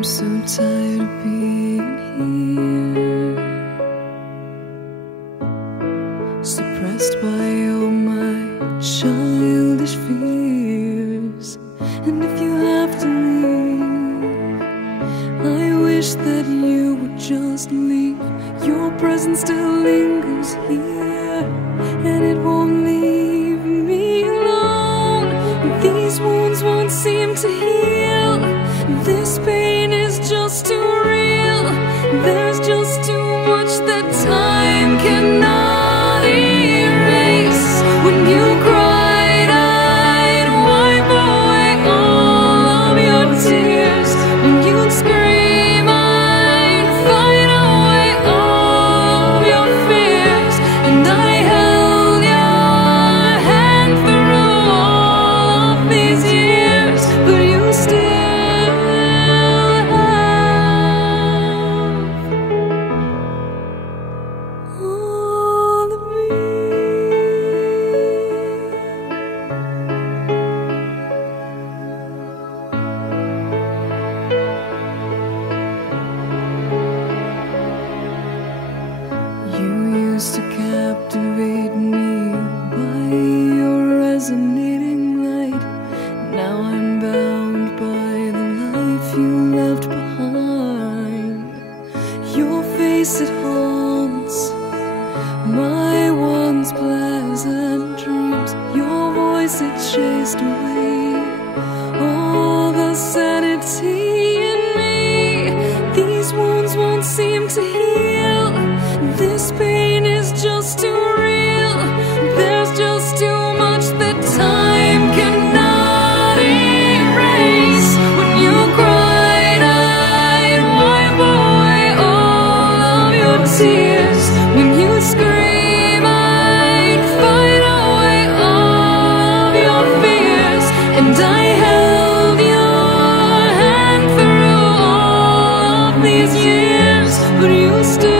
I'm so tired of being here, suppressed by all my childish fears. And if you have to leave, I wish that you would just leave. Your presence still lingers here, and it won't leave me alone. These wounds won't seem to heal. This pain is just too real. There's just too much that time cannot erase. When you cried, I'd wipe away all of your tears. When you'd scream, I'd fight away all of your fears. And I held your hand through all of these years, but you still to captivate me by your resonating light. Now I'm bound by the life you left behind. Your face, it haunts my once pleasant dreams. Your voice, it chased away all the sanity in me. These wounds won't seem to heal. This pain is just too real. There's just too much that time cannot erase. When you cried, I'd wipe away all of your tears. When you scream, I'd fight away all of your fears. And I held your hand through all of these years, but you still